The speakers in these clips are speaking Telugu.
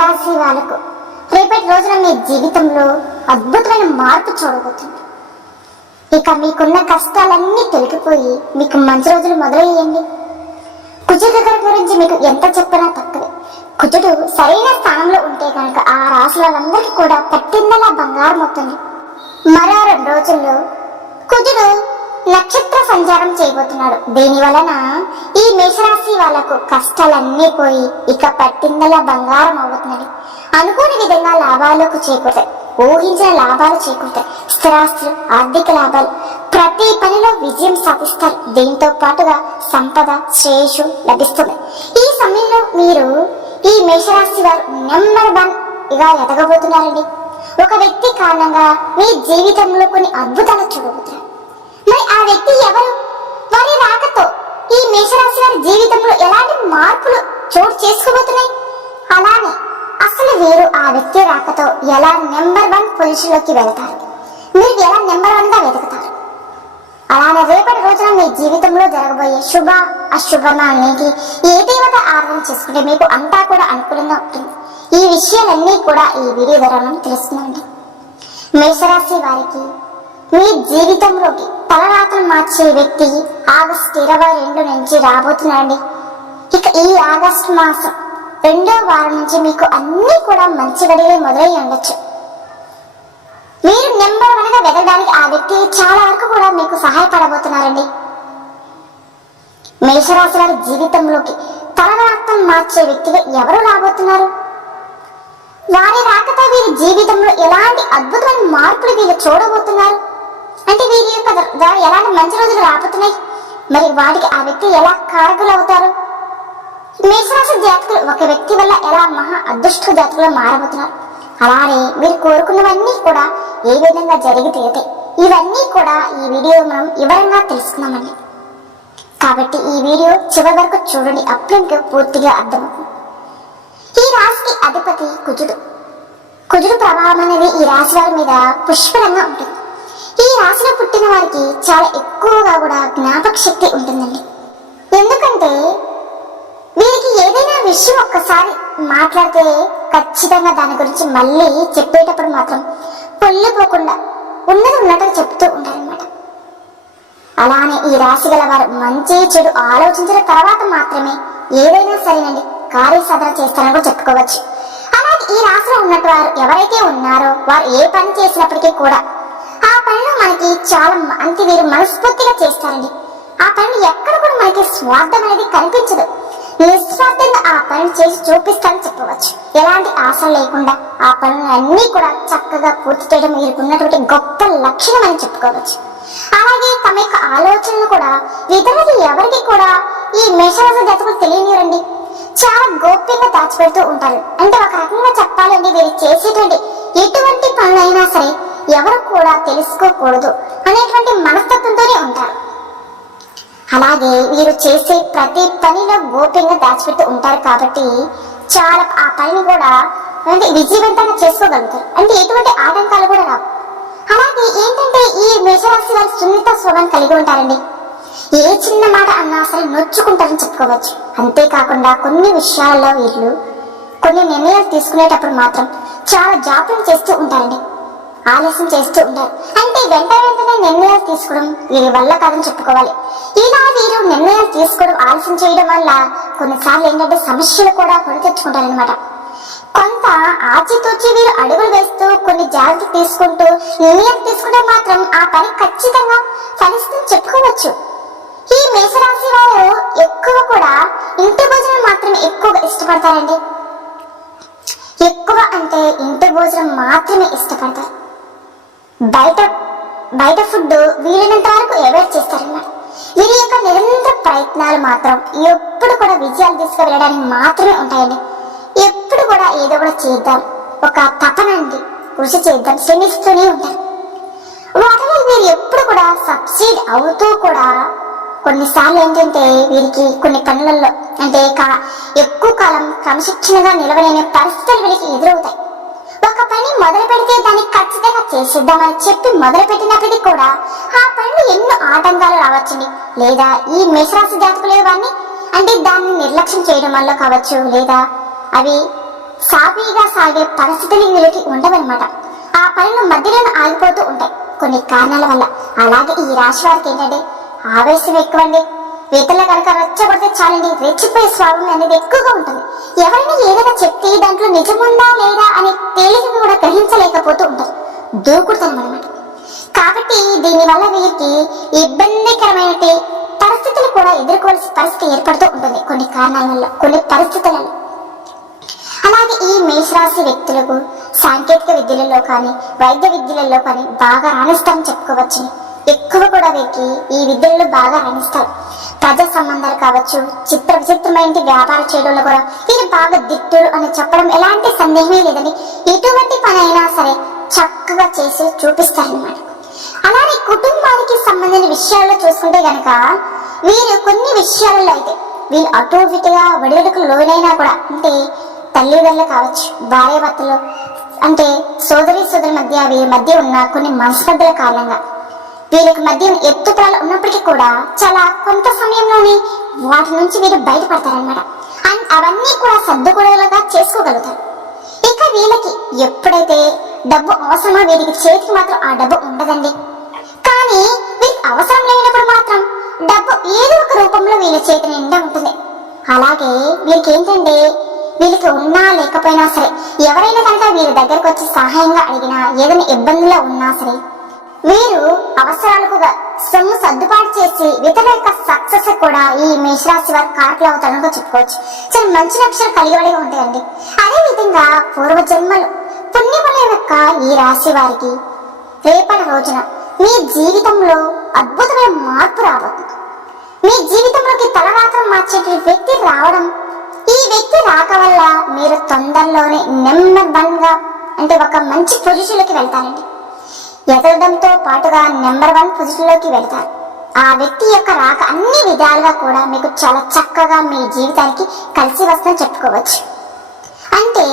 మేషరాశి వాళ్ళకు. రేపటి రోజున మీ జీవితంలో అద్భుతమైన మార్పు చూడబోతుంది. ఇక మీకున్న కష్టాలన్నీ తొలగిపోయి మీకు మంచి రోజులు మొదలయ్యండి కుజుడు గురించి మీకు ఎంత చెప్పినా తక్కువే. కుజుడు సరైన స్థానంలో ఉంటే కనుక ఆ రాశి వాళ్ళందరికీ కూడా పట్టిందలా బంగారం అవుతుంది. మరో రెండు రోజుల్లో కుజుడు నక్షత్ర సంచారం చేయబోతున్నాడు. దీని వలన ఈ మేషరాశి వాళ్ళకు కష్టాలన్నీ పోయి ఇక పట్టిందల బంగారం అవుతున్నది. అనుకోని విధంగా లాభాలకు చేకూరుతాయి. ఊహించిన లాభాలు చేకూరుతాయి. స్థిరాస్తులు ఆర్థిక లాభాలు. ప్రతి పనిలో విజయం సాధిస్తారు. దీంతో పాటుగా సంపద శ్రేయస్సు లభిస్తుంది. ఈ సమయంలో మీరు ఈ మేషరాశి వారు నెంబర్ వన్ ఇగా ఎదగబోతున్నారండి. ఒక వ్యక్తి కారణంగా మీ జీవితంలో కొన్ని అద్భుతాలు చూడబోతున్నారు. మరి ఆ వ్యక్తి ఎవరు? వారి రాకతో ఈ మేషరాశి వారి జీవితంలో ఎలాంటి మార్పులు చోటు చేసుకోబోతున్నాయి? అలానే అసలు వీరు ఆ వ్యక్తి రాకతో ఎలా నెంబర్ వన్ పొజిషన్లోకి వెళతారు? మీరు ఎలా నెంబర్ వన్గా వెతుకుతారు? అలానే రేపటి రోజున మీ జీవితంలో జరగబోయే శుభ అశుభమానికి ఏ దేవత ఆరాధన చేసుకుంటే మీకు అంతా కూడా అనుకూలంగా ఉంటుంది. ఈ విషయాలన్నీ కూడా ఈ వీడియో ద్వారా మనం తెలుసుకుందామండి. మేషరాశి వారికి మీ జీవితంలోకి తలరాతలు మార్చే వ్యక్తి ఆగస్టు ఇరవై రెండు నుంచి రాబోతున్నాడండి. ఇక ఈ ఆగస్టు మాసం రెండో వారం నుంచి మీకు అన్నీ కూడా మంచి గడిలే మొదలై ఉండొచ్చు. మీరు నెంబర్ వన్గా వెదగడానికి ఆ వ్యక్తి చాలా వరకు కూడా మీకు సహాయపడబోతున్నారండి. మేషరాశి వారి జీవితంలోకి తలరాత్రం మార్చే వ్యక్తిగా ఎవరు రాబోతున్నారు? వారి రాకతో వీరి జీవితంలో ఎలాంటి అద్భుతమైన మార్పులు వీళ్ళు చూడబోతున్నారు? అంటే వీరి యొక్క ద- ఎలాంటి మంచి రోజులు రాబోతున్నాయి? మరి వాటికి ఆ వ్యక్తి ఎలా కారకులు అవుతారు? మేషరాశి జాతకులు ఒక వ్యక్తి వల్ల ఎలా మహా అదృష్ట జాతకులు మారబోతున్నారు? అలానే మీరు కోరుకున్నవన్నీ కూడా ఏ విధంగా జరిగి తీరుతాయి ఇవన్నీ కూడా ఈ వీడియో మనం వివరంగా తెలుసుకుందామండి. కాబట్టి ఈ వీడియో చివరి వరకు చూడండి. అప్పుడు ఇంకా పూర్తిగా అర్థమవుతుంది. ఈ రాశికి అధిపతి కుజుడు. కుజుడు ప్రభావం అనేది ఈ రాశి వారి మీద పుష్కలంగా ఉంటుంది. ఈ రాశిలో పుట్టిన వారికి చాలా ఎక్కువగా కూడా జ్ఞాపక శక్తి ఉంటుందండి. ఎందుకంటే వీరికి ఏదైనా విషయం ఒక్కసారి మాట్లాడితే ఖచ్చితంగా దాని గురించి మళ్ళీ చెప్పేటప్పుడు మాత్రం పొల్లిపోకుండా ఉన్నది ఉన్నట్టుగా చెప్తూ ఉంటారన్నమాట. అలానే ఈ రాశి గల వారు మంచి చెడు ఆలోచించిన తర్వాత మాత్రమే ఏదైనా సరేనండి కార్యసాధన చేస్తారని కూడా చెప్పుకోవచ్చు. అలాగే ఈ రాశిలో ఉన్నట్టు వారు ఎవరైతే ఉన్నారో వారు ఏ పని చేసినప్పటికీ కూడా ఆ పనిలో మనకి చాలా మంచి వీరు మనస్ఫూర్తిగా చేస్తారండి. ఆ పని ఎక్కడ కూడా మనకి స్వార్థం అనేది కనిపించదు. నిస్వార్థంగా ఆ పని చేసి చూపిస్తారని చెప్పవచ్చు. ఎలాంటి ఆశ లేకుండా ఆ పనులు అన్నీ కూడా చక్కగా పూర్తి చేయడం వీరికి ఉన్నటువంటి గొప్ప లక్షణం అని చెప్పుకోవచ్చు. అలాగే తమ యొక్క ఆలోచనలు కూడా ఇతరులకి ఎవరికి కూడా ఈ మేషరాశి జాతకులు తెలియనిరండి చాలా గోప్యంగా దాచిపెడుతూ ఉంటారు. అంటే ఒక రకంగా చెప్పాలండి వీరు చేసేటువంటి ఎటువంటి పనులైనా సరే ఎవరు కూడా తెలుసుకోకూడదు అనేటువంటి మనస్తత్వంతోనే ఉంటారు. అలాగే వీరు చేసే ప్రతి పనిలో గోప్యంగా దాచిపెడుతూ ఉంటారు కాబట్టి చాలా ఆ పనిని కూడా అంటే విజయవంతంగా చేసుకోగలుగుతారు. అంటే ఎటువంటి ఆటంకాలు కూడా రావు. అలాగే ఏంటంటే ఈ మేషరాశి వారి సున్నిత స్వభావం కలిగి ఉంటారండి. ఏ చిన్న మాట అన్నా సరే నొచ్చుకుంటారని చెప్పుకోవచ్చు. అంతేకాకుండా కొన్ని విషయాల్లో వీళ్ళు కొన్ని నిర్ణయాలు తీసుకునేటప్పుడు మాత్రం చాలా జాప్యం చేస్తూ ఉంటారండి. ఆలస్యం చేస్తూ ఉంటారు అంటే వెంట వెంటనే నిర్ణయాలు తీసుకోవడం వీరి వల్ల కాదని చెప్పుకోవాలి. ఇలా వీరు నిర్ణయాలు తీసుకోవడం ఆలస్యం చేయడం వల్ల కొన్నిసార్లు ఏంటంటే సమస్యలు కూడా కొని తెచ్చుకుంటారనమాట కొంత ఆచితూచి వీరు అడుగులు వేస్తూ కొన్ని జాగ్రత్తలు తీసుకుంటూ నిర్ణయం తీసుకుంటే మాత్రం ఆ పని ఖచ్చితంగా ఫలిస్తుంది చెప్పుకోవచ్చు. ఈ మేషరాశి వారు ఎక్కువ కూడా ఇంటి భోజనం మాత్రం ఎక్కువగా ఇష్టపడతారండి. ఎక్కువ అంటే ఇంటి భోజనం మాత్రమే ఇష్టపడతారు. బయట బయట ఫుడ్ వీలైనంత వరకు అవాయిడ్ చేస్తారన్నమాట. వీరి యొక్క నిరంతర ప్రయత్నాలు మాత్రం. ఎప్పుడు కూడా విజయాలు తీసుకువెళ్ళడానికి మాత్రమే ఉంటాయండి. ఎప్పుడు కూడా ఏదో కూడా చేద్దాం. ఒక తపనండి కృషి చేద్దాం. శ్రమిస్తూనే ఉంటారు వాటిలో వీరు ఎప్పుడు కూడా సబ్సిడ్ అవుతూ కూడా కొన్నిసార్లు ఏంటంటే వీరికి కొన్ని పనులలో అంటే కా- ఎక్కువ కాలం క్రమశిక్షణగా నిలవలేని పరిస్థితులు వీరికి ఎదురవుతాయి. ఒక పని మొదలు పెడితే దానికి ఖచ్చితంగా చేసేద్దామని చెప్పి మొదలు పెట్టినప్పటికీ కూడా ఆ పనిలో ఎన్నో ఆటంకాలు రావచ్చండి లేదా ఈ మేషరాశి జాతకులు ఇవన్నీ అంటే దాన్ని నిర్లక్ష్యం చేయడం వల్ల కావచ్చు లేదా? అవి సాఫీగా సాగే పరిస్థితులు వీళ్ళకి ఉండవన్నమాట. ఆ పనులు మధ్యలో ఆగిపోతూ ఉంటాయి. కొన్ని కారణాల వల్ల. అలాగే ఈ రాశి వారికి ఏంటంటే ఆవేశం ఎక్కువండి. వీటిలో కనుక రెచ్చగొడితే చాలండి. రెచ్చిపోయే స్వభావం అనేది ఎక్కువగా ఉంటుంది. ఎవరైనా ఏదైనా చెప్తే దాంట్లో నిజముందా లేదా అని ఉంటారు కాబట్టి దీని వల్ల వీరికి ఇబ్బందికరమైన పరిస్థితులు కూడా ఎదుర్కోవాల్సిన పరిస్థితి ఏర్పడుతూ ఉంటుంది కొన్ని కారణాల వల్ల కొన్ని పరిస్థితులలో. అలాగే ఈ మేషరాశి వ్యక్తులకు సాంకేతిక విద్యలలో కానీ వైద్య విద్యలలో కానీ బాగా రాణిస్తారని చెప్పుకోవచ్చు. ఎక్కువ కూడా వీరికి ఈ విద్యలలో బాగా రాణిస్తారు. ప్రజా సంబంధాలు కావచ్చు చిత్ర విచిత్రమైన వ్యాపారం చేయడంలో కూడా వీరు బాగా దిట్టులు అని చెప్పడం ఎలాంటి సందేహమే లేదని ఎటువంటి చేసి చూపిస్తారన్నమాట అలానే కుటుంబానికి సంబంధించిన విషయాల్లో చూసుకుంటే గనక వీరు కొన్ని విషయాలలో అయితే వీళ్ళు అటు ఇటుగా ఒడిదుడుకు లోనైనా కూడా అంటే తల్లిదండ్రులు కావచ్చు భార్య భర్తలు అంటే సోదరి సోదరి మధ్య వీరి మధ్య ఉన్న కొన్ని మనస్పర్ధల కారణంగా వీళ్ళకి మధ్య ఎత్తుతలు ఉన్నప్పటికీ కూడా చాలా కొంత సమయంలోనే వాటి నుంచి వీరు బయటపడతారనమాట అండ్ అవన్నీ కూడా సర్దుగోడలుగా చేసుకోగలుగుతారు. ఇక వీళ్ళకి ఎప్పుడైతే డబ్బు అవసరమా వీరికి చేతికి మాత్రం ఆ డబ్బు ఉండదండి. కానీ వీరికి అవసరం లేనప్పుడు మాత్రం డబ్బు ఏదో ఒక రూపంలో వీళ్ళ చేతి నిండా ఉంటుంది. అలాగే వీరికి ఏంటంటే వీళ్ళకి ఉన్నా లేకపోయినా సరే ఎవరైనా కనుక వీరి దగ్గరకు వచ్చి సహాయంగా అడిగినా ఏదైనా ఇబ్బందిలో ఉన్నా సరే వీరు అవసరాలకు సొమ్ము సర్దుబాటు చేసి ఇతరుల యొక్క సక్సెస్ కూడా ఈ మేషరాశి వారి కారకులు అవుతారని చెప్పుకోవచ్చు. చాలా మంచి లక్షణాలు కలిగి ఉంటాయండి. అదే విధంగా పూర్వజన్మలు పుణ్యముల యొక్క ఈ రాశి వారికి రేపటి రోజున మీ జీవితంలో అద్భుతమైన మార్పు రాబోతుంది. మీ జీవితంలోకి తలరాత్రం మార్చేటి వ్యక్తి రావడం ఈ వ్యక్తి రాక వల్ల మీరు తొందరలోనే నెంబర్ వన్గా అంటే ఒక మంచి పొజిషన్లోకి వెళ్తారండి. ఎదగడంతో పాటుగా నెంబర్ వన్ పొజిషన్లోకి వెళ్తారు. ఆ వ్యక్తి యొక్క రాక అన్ని విధాలుగా కూడా మీకు చాలా చక్కగా మీ జీవితానికి కలిసి వస్తుందని చెప్పుకోవచ్చు. అంటే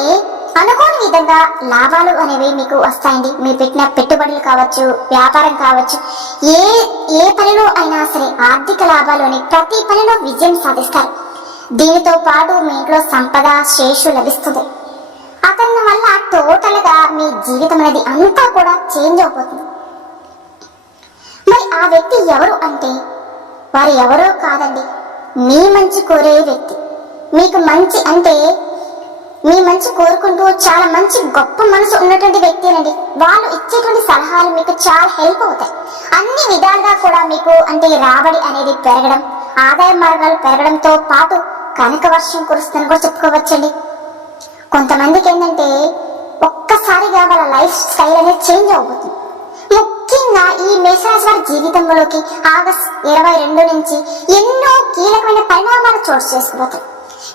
అనుకోని విధంగా లాభాలు అనేవి మీకు వస్తాయండి. మీరు పెట్టిన పెట్టుబడులు కావచ్చు వ్యాపారం కావచ్చు ఏ ఏ పనిలో అయినా సరే ఆర్థిక లాభాలు ప్రతి పనిలో విజయం సాధిస్తారు. దీనితో పాటు మీ ఇంట్లో సంపద శేషు లభిస్తుంది. అతని వల్ల టోటల్గా మీ జీవితం అనేది అంతా కూడా చేంజ్ అయిపోతుంది మరి ఆ వ్యక్తి ఎవరు అంటే వారు ఎవరో కాదండి. మీ మంచి కోరే వ్యక్తి. మీకు మంచి అంటే మీ మంచి కోరుకుంటూ చాలా మంచి గొప్ప మనసు ఉన్నటువంటి వ్యక్తినండి. వాళ్ళు ఇచ్చేటువంటి సలహాలు మీకు చాలా హెల్ప్ అవుతాయి. అన్ని విధాలుగా కూడా మీకు అంటే రాబడి అనేది పెరగడం ఆదాయ మార్గాలు పెరగడంతో పాటు కనక వర్షం కురుస్తుందని కూడా చెప్పుకోవచ్చండి. కొంతమందికి ఏంటంటే ఒక్కసారిగా వాళ్ళ లైఫ్ స్టైల్ అనేది చేంజ్ అవుతుంది. ముఖ్యంగా ఈ మేషరాశి వారి జీవితంలోకి ఆగస్ట్ ఇరవై రెండు నుంచి ఎన్నో కీలకమైన పరిణామాలు చోటు చేసుకోబోతాయి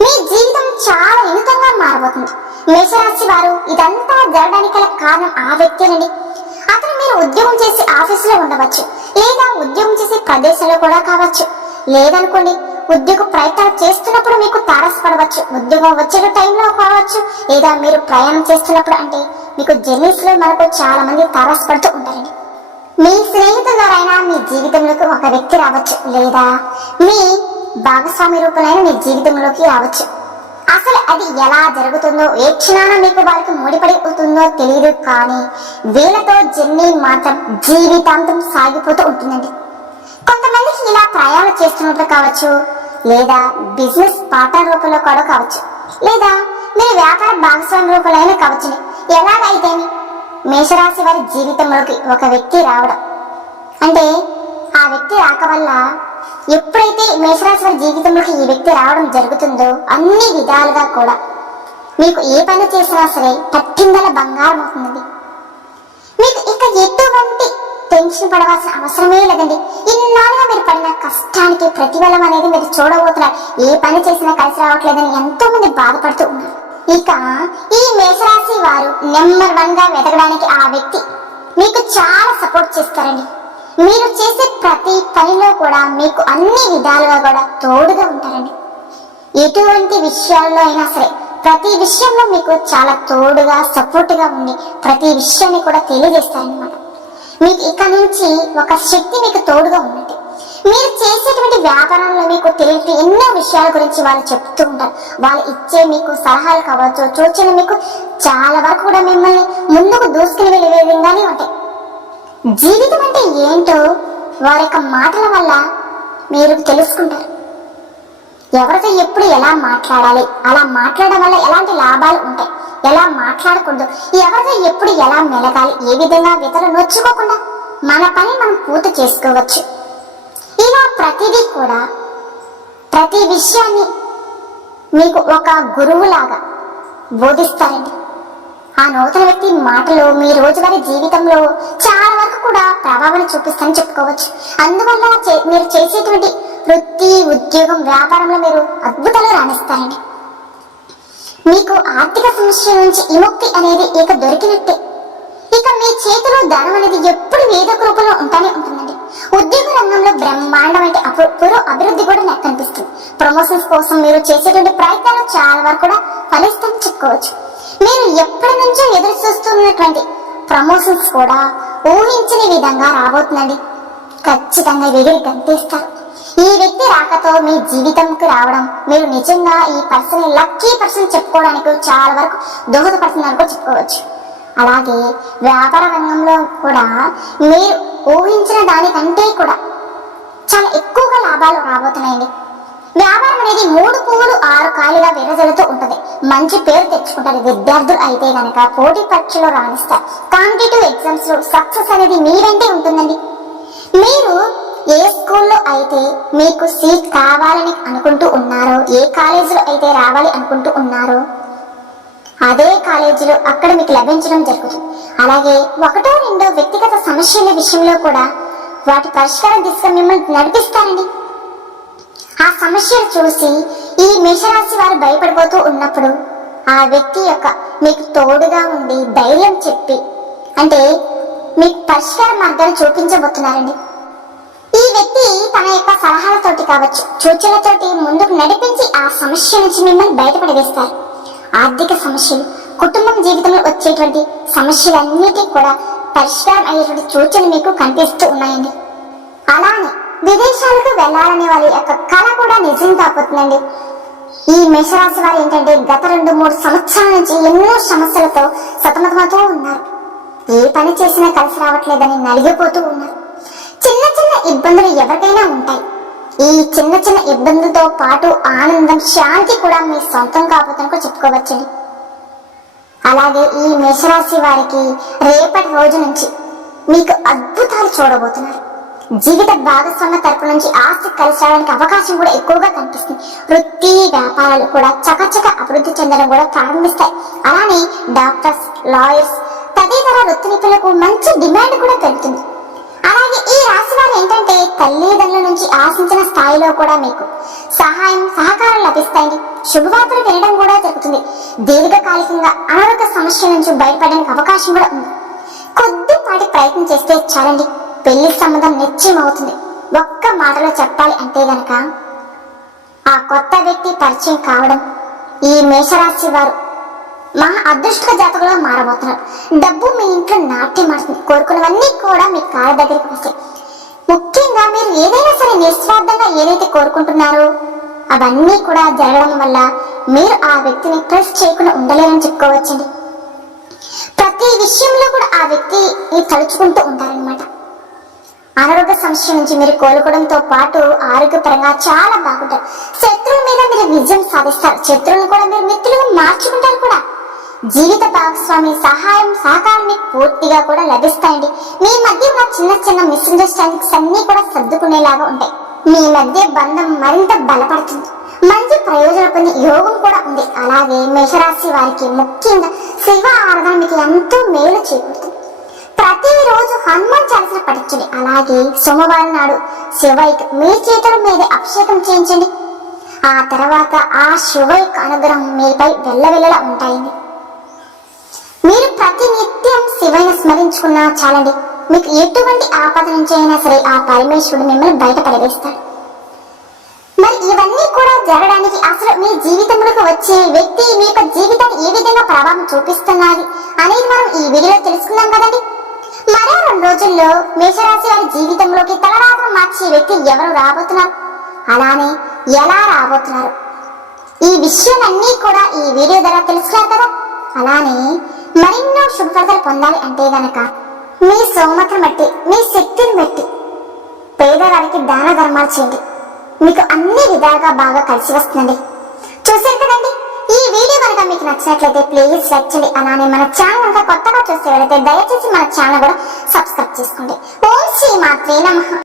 మీ జీవితం చాలా వినూతంగా మారబోతుంది. మేషరాశి వారు ఇదంతా జరగడానికి గల కారణం ఆ వ్యక్తేనండి. అతను మీరు ఉద్యోగం చేసే ఆఫీసులో ఉండవచ్చు లేదా ఉద్యోగం చేసే ప్రదేశంలో కూడా కావచ్చు. లేదనుకోండి ఉద్యోగ ప్రయత్నాలు చేస్తున్నప్పుడు మీకు తారసపడవచ్చు. ఉద్యోగం వచ్చే టైంలో కావచ్చు లేదా మీరు ప్రయాణం చేస్తున్నప్పుడు అంటే మీకు జర్నీస్లో మనకు చాలా మంది తారసపడుతూ ఉంటారండి. మీ స్నేహితుల ద్వారా మీ జీవితంలోకి ఒక వ్యక్తి రావచ్చు లేదా మీ భాగస్వామి రూపంలో మీ జీవితంలోకి రావచ్చు. అసలు అది ఎలా జరుగుతుందో ఏ క్షణాన మీకు వారికి ముడిపడిపోతుందో తెలియదు కానీ వీళ్ళతో జర్నీ మాత్రం జీవితాంతం సాగిపోతూ ఉంటుందండి. కొంతమందికి ఇలా ప్రయాణం చేస్తున్నప్పుడు కావచ్చు లేదా బిజినెస్ పార్ట్నర్ రూపంలో కూడా కావచ్చు లేదా మీరు వ్యాపార భాగస్వామి రూపంలో అయినా కావచ్చు. ఎలాగైతే మేషరాశి వారి జీవితంలోకి ఒక వ్యక్తి రావడం అంటే ఆ వ్యక్తి రాక వల్ల ఎప్పుడైతే మేషరాశి వారి జీవితంలోకి ఈ వ్యక్తి రావడం జరుగుతుందో అన్ని విధాలుగా కూడా మీకు ఏ పని చేసినా సరే పట్టిందల బంగారం అవుతుంది మీకు ఇక ఎటువంటి టెన్షన్ పడవలసిన అవసరమే లేదండి. ఇన్నాళ్ళుగా మీరు పడిన కష్టానికి ప్రతిఫలం అనేది మీరు చూడబోతున్నారు. ఏ పని చేసినా కలిసి రావట్లేదని ఎంతో మంది బాధపడుతూ ఉన్నారు. ఇక ఈ మేషరాశి వారు నెంబర్ వన్గా వెతకడానికి ఆ వ్యక్తి మీకు చాలా సపోర్ట్ చేస్తారండి. మీరు చేసే ప్రతి పనిలో కూడా మీకు అన్ని విధాలుగా కూడా తోడుగా ఉంటారండి. ఎటువంటి విషయాల్లో అయినా సరే ప్రతి విషయంలో మీకు చాలా తోడుగా సపోర్ట్గా ఉండి ప్రతి విషయాన్ని కూడా తెలియజేస్తారనమాట మీకు ఇక నుంచి ఒక శక్తి మీకు తోడుగా ఉన్నట్టు మీరు చేసేటువంటి వ్యాపారంలో మీకు తెలియని ఎన్నో విషయాల గురించి వాళ్ళు చెప్తూ ఉంటారు. వాళ్ళు ఇచ్చే మీకు సలహాలు కావచ్చు సూచనలు మీకు చాలా వరకు కూడా మిమ్మల్ని ముందుకు దూసుకుని వెళ్ళే విధంగానే ఉంటాయి. జీవితం అంటే ఏంటో వారి యొక్క మాటల వల్ల మీరు తెలుసుకుంటారు. ఎవరితో ఎప్పుడు ఎలా మాట్లాడాలి అలా మాట్లాడడం వల్ల ఎలాంటి లాభాలు ఉంటాయి ఎలా మాట్లాడకూడదు ఎవరితో ఎప్పుడు ఎలా మెలగాలి ఏ విధంగా ఇతరులు నొచ్చుకోకుండా మన పని మనం పూర్తి చేసుకోవచ్చు. ఇలా ప్రతిదీ కూడా ప్రతి విషయాన్ని మీకు ఒక గురువులాగా బోధిస్తారండి. ఆ నూతన వ్యక్తి మాటలు మీ రోజువారీ జీవితంలో ప్రభావం చూపిస్తారని చెప్పుకోవచ్చు. అందువల్ల చే- మీరు చేసేటువంటి వృత్తి ఉద్యోగం వ్యాపారంలో మీరు అద్భుతాలు రాణిస్తారండి. మీకు ఆర్థిక సమస్య నుంచి విముక్తి అనేది ఇక దొరికినట్టే. ఇక మీ చేతిలో ధనం అనేది ఎప్పుడు ఏదో ఒక రూపంలో ఉంటానే ఉంటుందండి. ఉద్యోగ రంగంలో బ్రహ్మాండం అంటే అపూర్వ అభివృద్ధి కూడా నాకు కనిపిస్తుంది ప్రమోషన్స్ కోసం మీరు చేసేటువంటి ప్రయత్నాలు చాలా వరకు కూడా ఫలిస్తామని చెప్పుకోవచ్చు. మీరు ఎప్పటి నుంచో ఎదురు చూస్తున్నటువంటి ప్రమోషన్స్ కూడా ఊహించని విధంగా రాబోతుందండి ఖచ్చితంగా ఎగిరి గంతేస్తారు. ఈ వ్యక్తి రాకతో మీ జీవితంకి రావడం మీరు నిజంగా ఈ పర్సన్ లక్కీ పర్సన్ చెప్పుకోవడానికి చాలా వరకు దోహదపడుతుందని అనుకో చెప్పుకోవచ్చు. అలాగే వ్యాపార రంగంలో కూడా మీరు ఊహించిన దానికంటే కూడా చాలా ఎక్కువగా లాభాలు రాబోతున్నాయండి. వ్యాపారం అనేది మూడు పువ్వులు ఆరు కాలుగా విరజలుతూ ఉంటది. మంచి పేరు తెచ్చుకుంటారు విద్యార్థులు అయితే గనక పోటీ పరీక్షలో రాణిస్తారు. కాంపిటేటివ్ ఎగ్జామ్స్లో సక్సెస్ అనేది మీ వెంటే ఉంటుందండి. మీరు ఏ స్కూల్లో అయితే మీకు సీట్ కావాలని అనుకుంటూ ఉన్నారో ఏ కాలేజీలో అయితే రావాలి అనుకుంటూ ఉన్నారో అదే కాలేజీలో అక్కడ మీకు లభించడం జరుగుతుంది. అలాగే ఒకటో రెండో వ్యక్తిగత సమస్యల విషయంలో కూడా వాటి పరిష్కారం తీసుకొని మిమ్మల్ని నడిపిస్తారండి. ఆ సమస్యను చూసి ఈ మేషరాశి వారు భయపడిపోతూ ఉన్నప్పుడు ఆ వ్యక్తి యొక్క మీకు తోడుగా ఉండి ధైర్యం చెప్పి అంటే మీకు పరిష్కార మార్గాలు చూపించబోతున్నారండి. ఈ వ్యక్తి తన యొక్క సలహాలతోటి కావచ్చు సూచనలతోటి ముందుకు నడిపించి ఆ సమస్య నుంచి మిమ్మల్ని బయటపడవేస్తారు ఆర్థిక సమస్యలు కుటుంబం జీవితంలో వచ్చేటువంటి సమస్యలన్నిటికీ కూడా పరిష్కారం అయ్యేటువంటి సూచనలు మీకు కనిపిస్తూ ఉన్నాయండి. అలానే విదేశాలకు వెళ్ళాలనే వారి యొక్క కళ కూడా నిజం కాకపోతుందండి. ఈ మేషరాశి వారు ఏంటంటే గత రెండు మూడు సంవత్సరాల నుంచి ఎన్నో సమస్యలతో సతమతమవుతూ ఉన్నారు. ఏ పని చేసినా కలిసి రావట్లేదని నలిగిపోతూ ఉన్నారు. చిన్న చిన్న ఇబ్బందులు ఎవరికైనా ఉంటాయి. ఈ చిన్న చిన్న ఇబ్బందులతో పాటు ఆనందం శాంతి కూడా మీ సొంతం కాకపోతే చెప్పుకోవచ్చండి. అలాగే ఈ మేషరాశి వారికి రేపటి రోజు నుంచి మీకు అద్భుతాలు చూడబోతున్నారు. జీవిత భాగస్వామ్య తరపు నుంచి ఆస్తి కలిసి రావడానికి అవకాశం కూడా ఎక్కువగా కనిపిస్తుంది. వృత్తి వ్యాపారాలు కూడా చకచక అభివృద్ధి చెందడం కూడా ప్రారంభిస్తాయి. అలానే డాక్టర్స్ లాయర్స్ తదితర వృత్తి నిపుణులకు మంచి డిమాండ్ కూడా పెరుగుతుంది. అలాగే ఈ రాశి వారు ఏంటంటే తల్లిదండ్రుల నుంచి ఆశించిన స్థాయిలో కూడా మీకు సహాయం సహకారం లభిస్తాయి శుభవార్తలు వినడం కూడా జరుగుతుంది. దీర్ఘకాలికంగా అనారోగ్య సమస్యల నుంచి బయటపడడానికి అవకాశం కూడా ఉంది. కొద్దిపాటి ప్రయత్నం చేస్తే చాలండి. పెళ్ళి సంబంధం నిశ్చయమవుతుంది. ఒక్క మాటలో చెప్పాలి అంటే గనక ఆ కొత్త వ్యక్తి పరిచయం కావడం ఈ మేషరాశి వారు మా అదృష్ట జాతకులుగా మారబోతున్నారు. డబ్బు మీ ఇంట్లో నాట్యమాడుతుంది కోరుకున్నవన్నీ కూడా మీ కాళ్ళ దగ్గరికి వస్తాయి. ముఖ్యంగా మీరు ఏదైనా సరే నిస్వార్థంగా ఏదైతే కోరుకుంటున్నారో అవన్నీ కూడా జరగడం వల్ల మీరు ఆ వ్యక్తిని ట్రస్ట్ చేయకుండా ఉండలేరని చెప్పుకోవచ్చండి. ప్రతి విషయంలో కూడా ఆ వ్యక్తిని తలుచుకుంటూ ఉంటారనమాట అనారోగ్య సమస్య నుంచి మీరు కోలుకోవడంతో పాటు ఆరోగ్యపరంగా చాలా బాగుంటారు. శత్రువుల మీద మీరు విజయం సాధిస్తారు. శత్రువులను కూడా మీరు మిత్రులుగా మార్చుకుంటారు కూడా. జీవిత భాగస్వామి సహాయం సహకారం మీకు పూర్తిగా కూడా లభిస్తాయండి. మీ మధ్య ఉన్న చిన్న చిన్న మిస్అండర్స్టాండింగ్స్ అన్ని కూడా సర్దుకునేలాగా ఉంటాయి. మీ మధ్య బంధం మరింత బలపడుతుంది. మంచి ప్రయోజనం పొందే యోగం కూడా ఉంది. అలాగే మేషరాశి వారికి ముఖ్యంగా శివ ఆరాధన మీకు ఎంతో మేలు చేకూరుతుంది. ప్రతిరోజు హనుమాన్ చాలీసా పఠించండి. అలాగే సోమవారం నాడు శివైక్ మీ చేతుల మీద అభిషేకం చేయించండి. ఆ తర్వాత ఆ శివ యొక్క అనుగ్రహం మీపై వెళ్ళవెళ్ళలా ఉంటాయండి. మీరు ప్రతి నిత్యం శివయ్యను స్మరించుకున్నా చాలండి. మీకు ఎటువంటి ఆపద నుంచి అయినా సరే ఆ పరమేశ్వరుడు మిమ్మల్ని బయటపడవేస్తాడు మరి ఇవన్నీ కూడా జరగడానికి అసలు మీ జీవితంలోకి వచ్చే వ్యక్తి మీ యొక్క జీవితాన్ని ఏ విధంగా ప్రభావం చూపిస్తున్నది అనేది మనం ఈ వీడియోలో తెలుసుకుందాం కదండి. మరో రెండు రోజుల్లో మేషరాశి వారి జీవితంలోకి తలరాత్రం మార్చే వ్యక్తి ఎవరు రాబోతున్నారు? అలానే ఎలా రాబోతున్నారు? ఈ విషయాలన్నీ కూడా ఈ వీడియో ద్వారా తెలుసుకున్నారు కదా? అలానే మరెన్నో శుభఫలితాలు పొందాలి అంటే గనక మీ సోమతను బట్టి మీ శక్తిని బట్టి పేదవారికి దాన ధర్మాలు చేయండి. మీకు అన్ని విధాలుగా బాగా కలిసి వస్తుందండి. చూసారు కదండి? వీడియో కనుక మీకు నచ్చినట్లయితే ప్లీజ్ లైక్ చేయండి. అలానే మన ఛానల్ అంతా కొత్తగా చూసేవాళ్ళైతే దయచేసి మన ఛానల్ కూడా సబ్స్క్రైబ్ చేసుకోండి. ఓం శ్రీ మాత్రే నమ.